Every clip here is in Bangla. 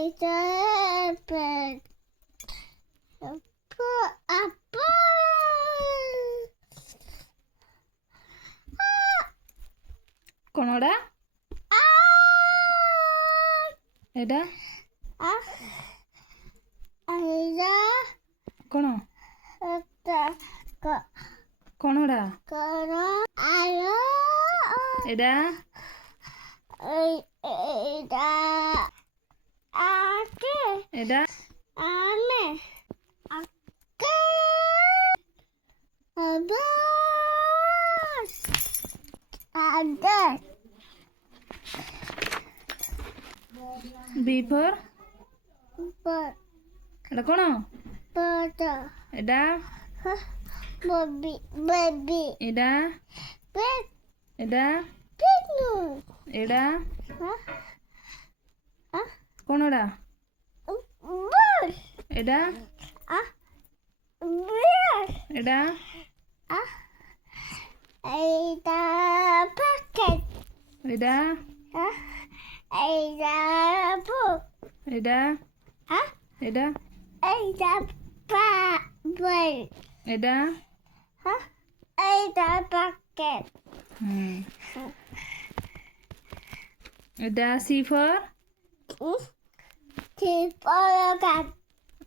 এটা apple. Apple. কোনটা? এটা এটা কোন? একটা কোনটা? করো আলো এটা এটা আকে এটা আমি আকে আবাস আদে বি ফর এটা কোন? বড় এটা baby এটা big এটা pinu এটা huh কোনটা? bird এটা bird এটা এটা packet এটা এটা book এটা এটা এটা bird এটা এটা packet এটা সি ফর Tipogat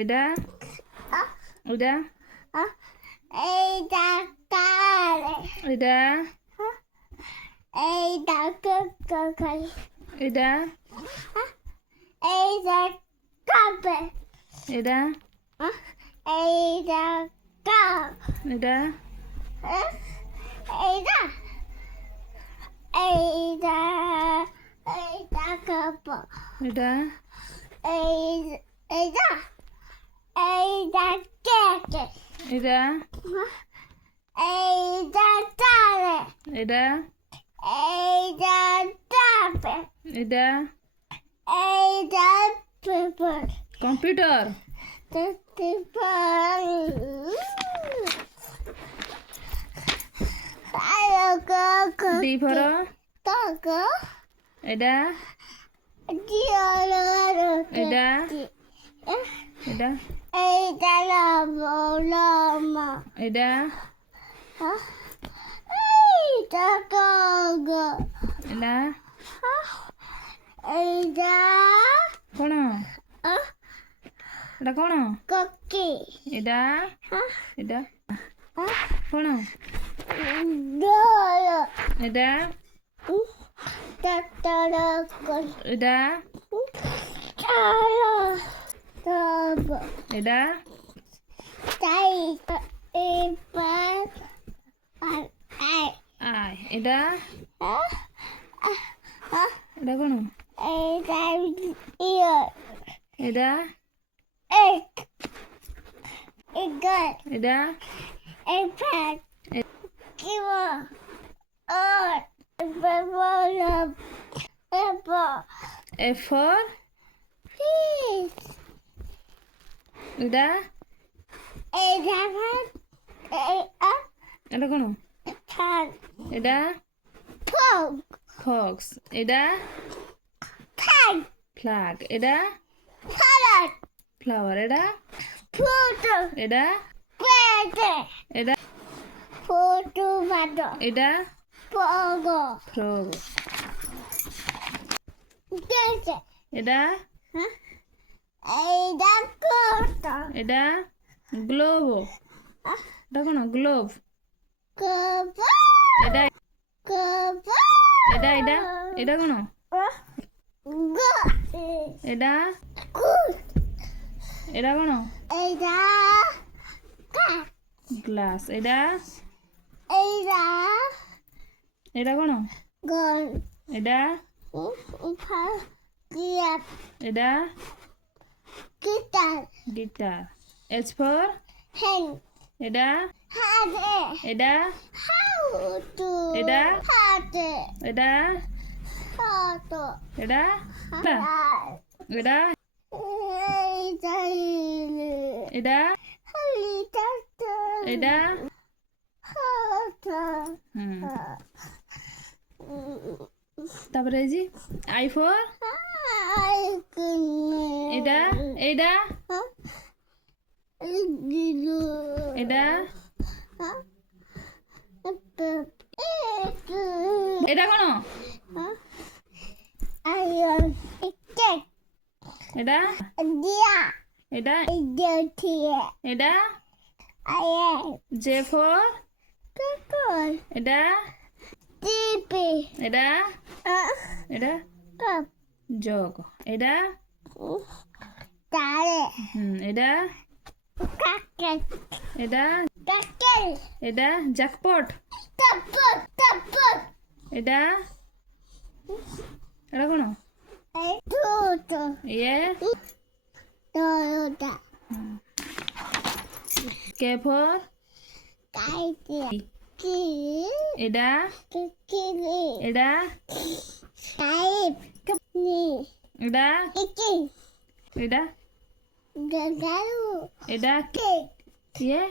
এটা এটা এটা kare এটা এটা kakal এটা এটা kape এটা এটা kap এটা এটা এটা এটা kap এটা এটা এটা keke এটা এটা tare এটা এটা tape এটা এটা paper কম্পিউটার ডি ফর এটা এটা এটা এটা এটা কোন? এটা কোন? এটা এটা কোন? এটা এটা এটা আই এটা এটা কোন? এটা এটা এফ ফর এটা এটা কোন? এটা ফক্স এটা ফ্ল্যাগ এটা ফ্লাওয়ার এটা এটা এটা এটা ফ্রগ এটা এটা গ্লোভ এটা কোন? গ্লোভ এটা এটা এটা এটা কোন? এটা এটা কোন? গ্লাস এটা এটা কোন? এটা এটা গিটার এস ফর এটা এটা এটা এটা এটা এটা এটা এটা তারপরে এই যে আই ফর এটা এটা এটা এটা কোন এটা এটা এটা জে ফর এটা এটা এটা জগ এটা এটা এটা এটা জ্যাকপট এটা এটা কোন ইয়ে কে ফর এটা এটা এটা এটা এটা ইয়ে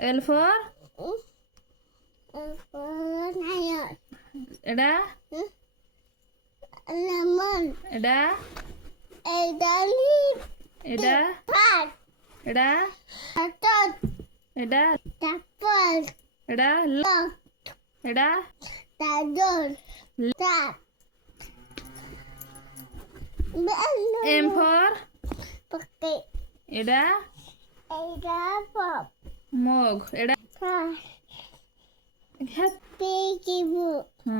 এল ফর এটা এটা এটা এটা এটা এটা এটা এম ফর এটা মগ এটা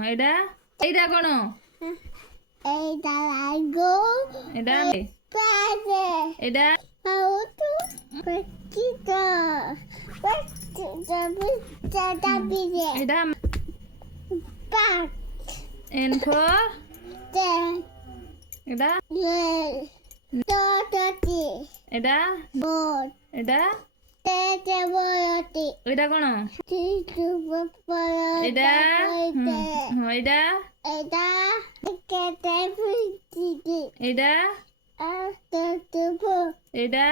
এটা এইটা কোন এটা এটা এটা এন ফর এটা এটা এটা এটা কোন এটা এটা এটা এটা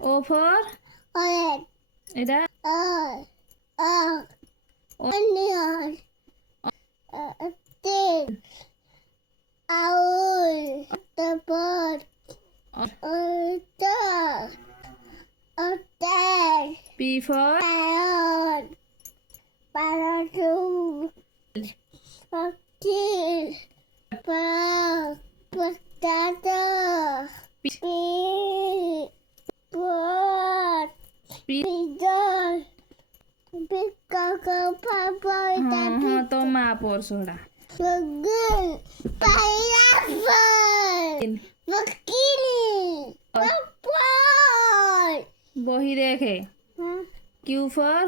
ও ফর এটা পি ফর তো মা পর সোডা বহি দেখে কিউ ফর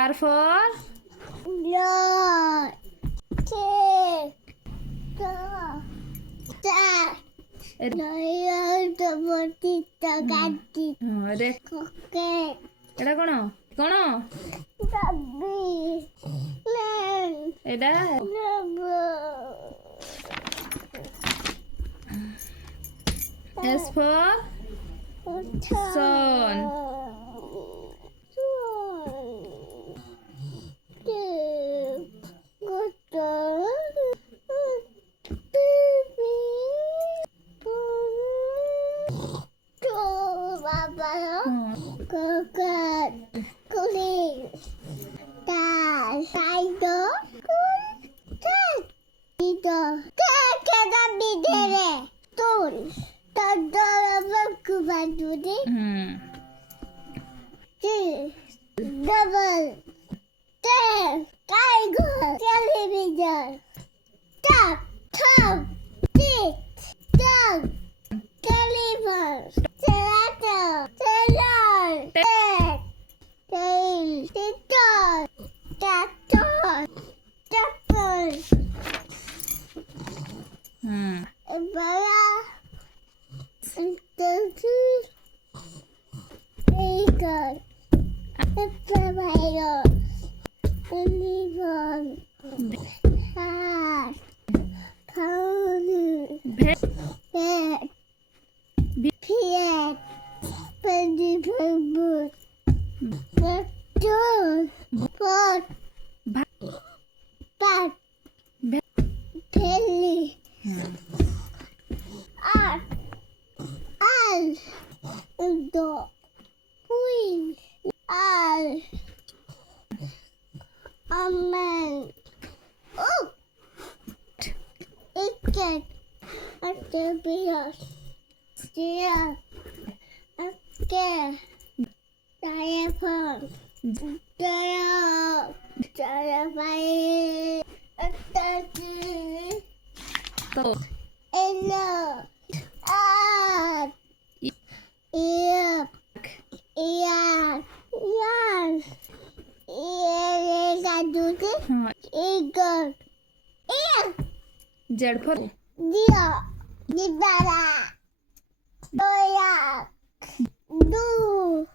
আর ফর এটা কোন কোন এটা S for son Double, tiger, television, tap, top, stick, dog, telephone, tractor, tailor, tail, tractor, tractor. Cat. Octopus. Deer. Okay. Telephone. Dog. Telephone. Octopus. तो Hello. Ah. Ear. Ear. Ear. Ear. हाँ Eagle. Ear. Z for Deer. Zebra. Doya. Do.